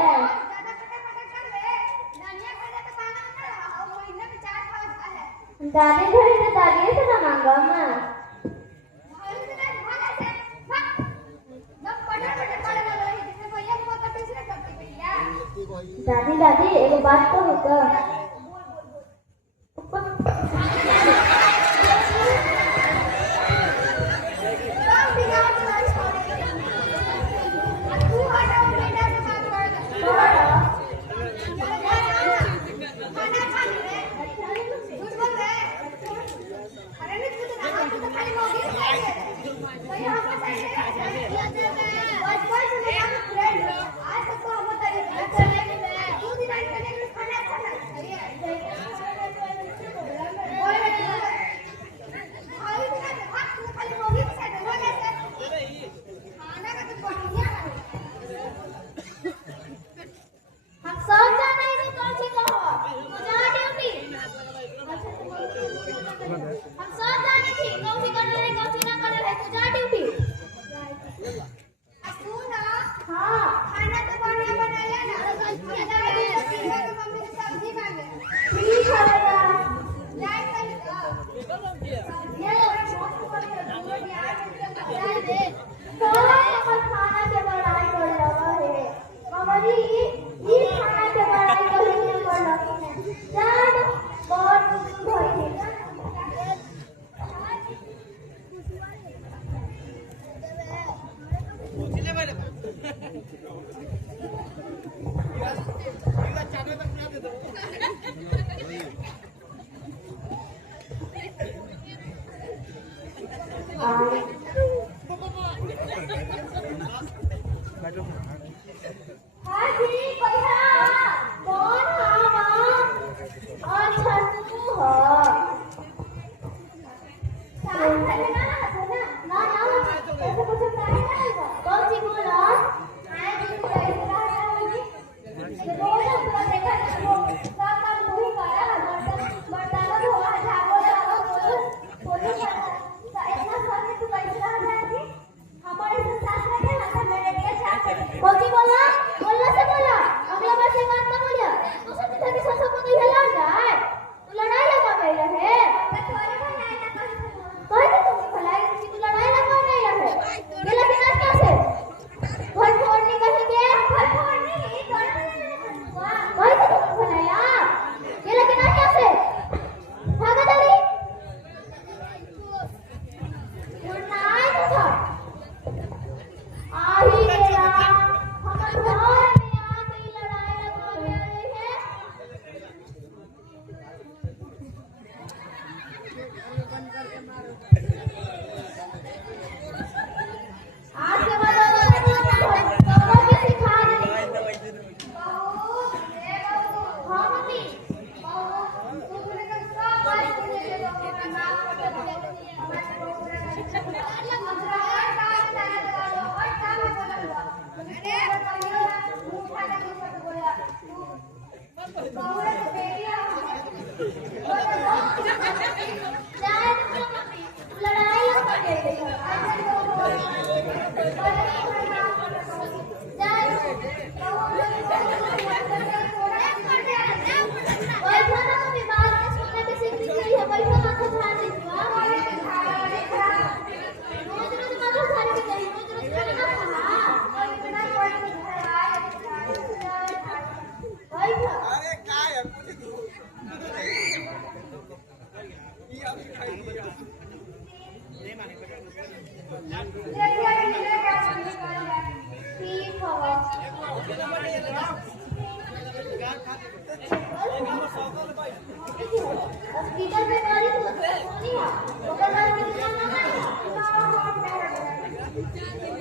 दादी घरे तो दादी से ना मांगा मैं। दादी दादी एक बात तो होगा।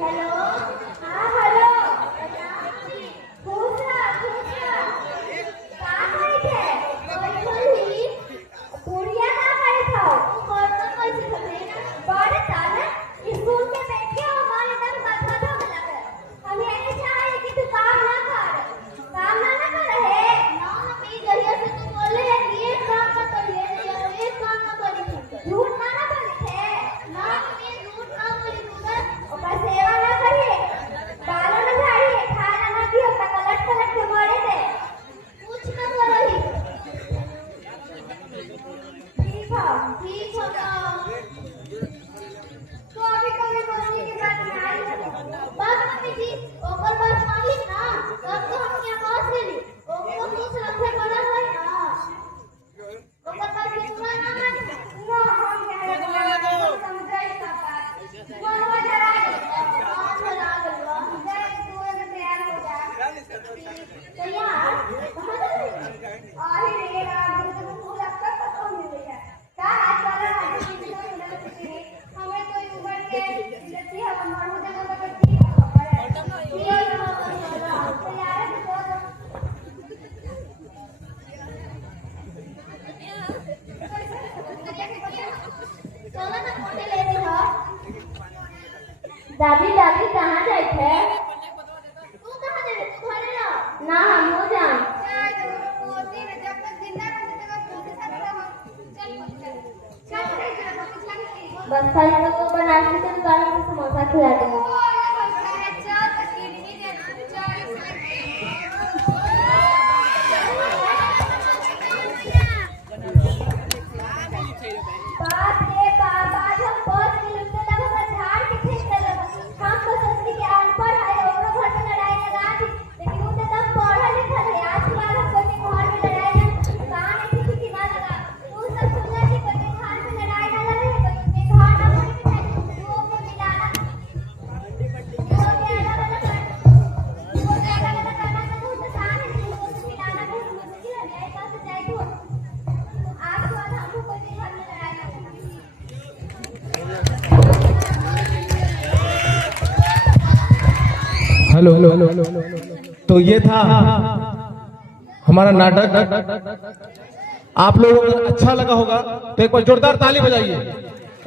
हेलो हाँ हेलो दादी दादी कहाँ जाए थे? तू कहाँ जाए? तू घरे रह। ना हम हो जाए। जब तक जिंदा रहते तब तक उसके साथ रहो। चल बस खाली तो बनाने से दुकान में समोसा खिला देना। बाप रे बाप, आज हम 5 किलोमीटर तक हमरा झाड़ के फेंक देलक। हम तो सोचली कि अनपढ़ है ओकरो घर में लड़ाई लगा दी, लेकिन उ तो एकदम पढ़ल लिखल है। आज के बाद हम कोई के घर में लड़ाई कहाँ नहीं थी कि ना लगा। तू सब सुनला कि कोई के घर में लड़ाई ना लगे, कोई के घर ना पड़े के चाहिए। तू ओके मिलाना वो के अलग अलग करना तो बहुत आसान है। तू ओके मिलाना बहुत मुश्किल है। ऐसा से जाए तू आज के बाद हम कोई के घर में लड़ाई ना लगे। हेलो तो ये था हमारा नाटक। आप लोगों को अच्छा लगा होगा तो एक बार जोरदार ताली बजाइए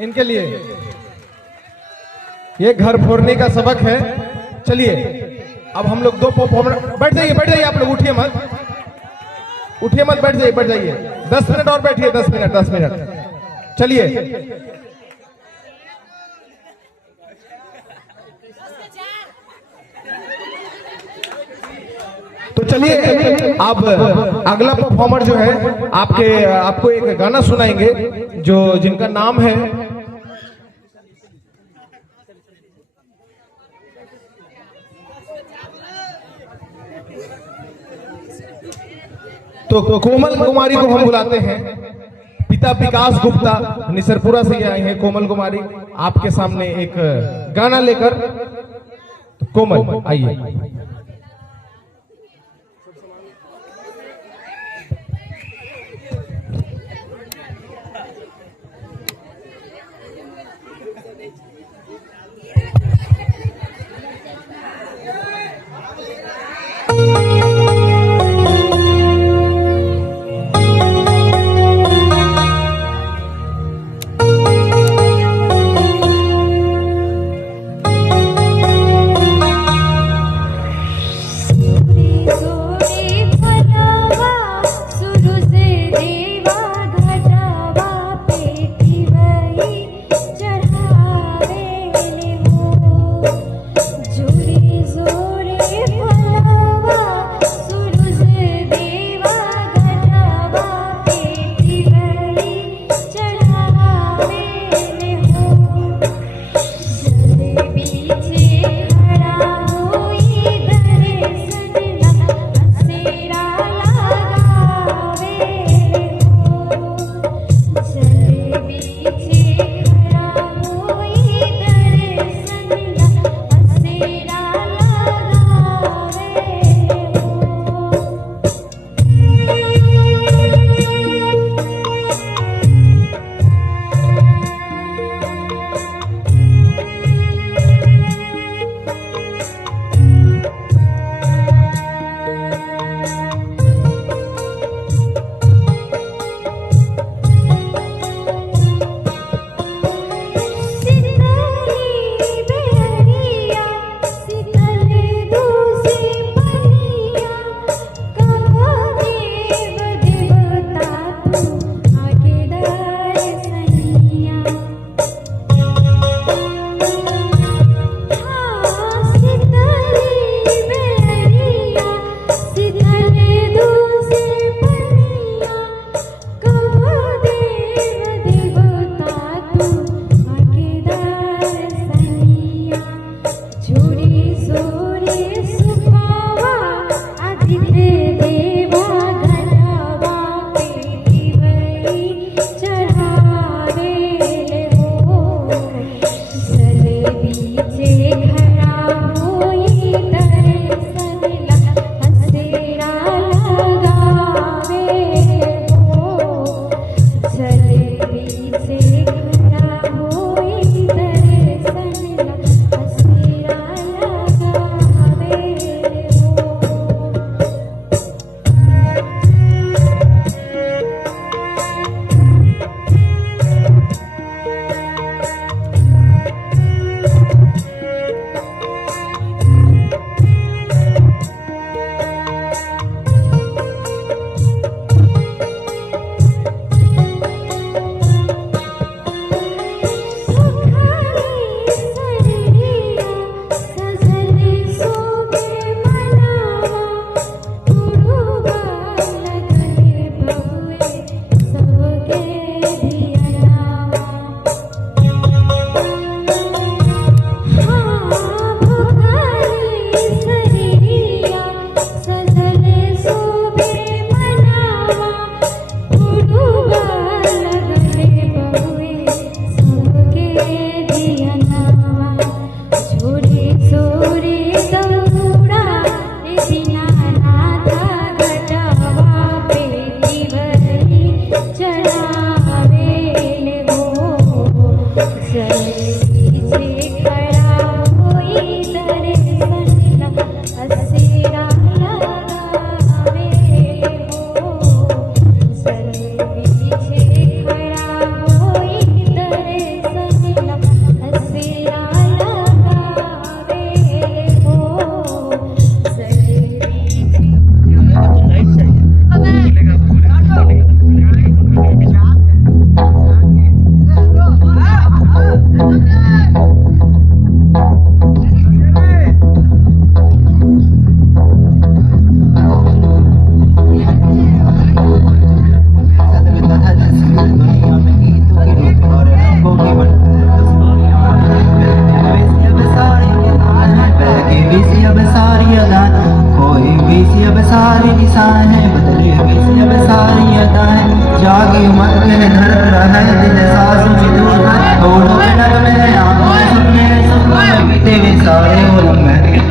इनके लिए। ये घर फोड़ने का सबक है। चलिए अब हम लोग 2 परफॉर्मेंस। बैठ जाइए आप लोग, उठिए मत, बैठ जाइए 10 मिनट और बैठिए, 10 मिनट। चलिए तो चलिए अब अगला परफॉर्मर जो है आपको एक गाना सुनाएंगे जो जिनका नाम है तो कोमल कुमारी को हम बुलाते हैं। पिता विकास गुप्ता निसरपुरा से आए हैं। कोमल कुमारी आपके सामने एक गाना लेकर। तो कोमल आइए।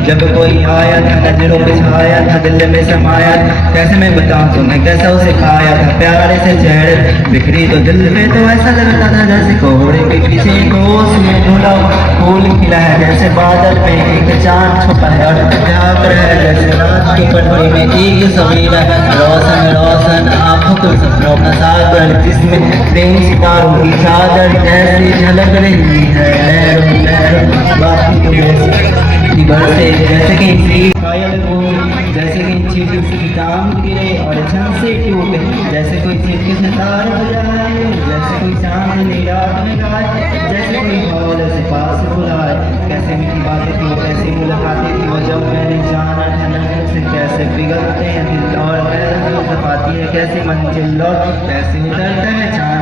जब कोई आया था नजरों पे छाया था दिल में समाया था कैसे मैं बताऊं तुम्हें कैसा उसे खाया था प्यारे से चेहरे बिखरी तो दिल में तो ऐसा लगता था जैसे कोहरे के पीछे कोस में ढूंढा फूल खिला है जैसे बादल में एक चांद छुपा है और जाग रहा है जैसे रात की पटरी में एक सवेरा रोशन रोशन आंखों को सपनों का सागर जिसमें प्रेम सितारों की चादर ऐसी झलक रही है लहरों लहरों बाकी बरसे जैसे कि कायल को जैसे कि चीटी की काम गिरे और छन से टूटे जैसे कोई छिटके से तार बजाए जैसे कोई चांदनी रात में गाए जैसे कोई हौल से पास बुलाए कैसे मीठी बातें थी वो कैसी मुलाकातें थी वो जब मैंने जाना था नजर से कैसे पिघलते हैं दिल और गैर पाती है कैसी मंजिल और कैसे उतरते हैं